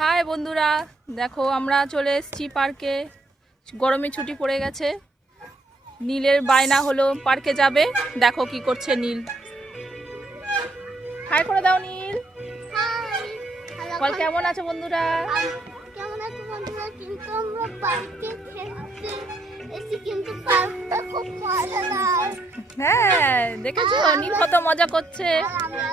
High বন্ধুরা, দেখো আমরা চলে এসেছি পার্কে। গরমে ছুটি পড়ে গেছে। নীলের বায়না হলো পার্কে যাবে। দেখো কি করছে নীল। হাই করে দাও নীল। বল কেমন আছো বন্ধুরা? কেমন আছো বন্ধুরা? কিন্তু আমরা পার্কে খেলতে এসেছি, কিন্তু পার্কটা খুব মজাদার। হ্যাঁ, দেখেছো নীল কত মজা করছে। আমরা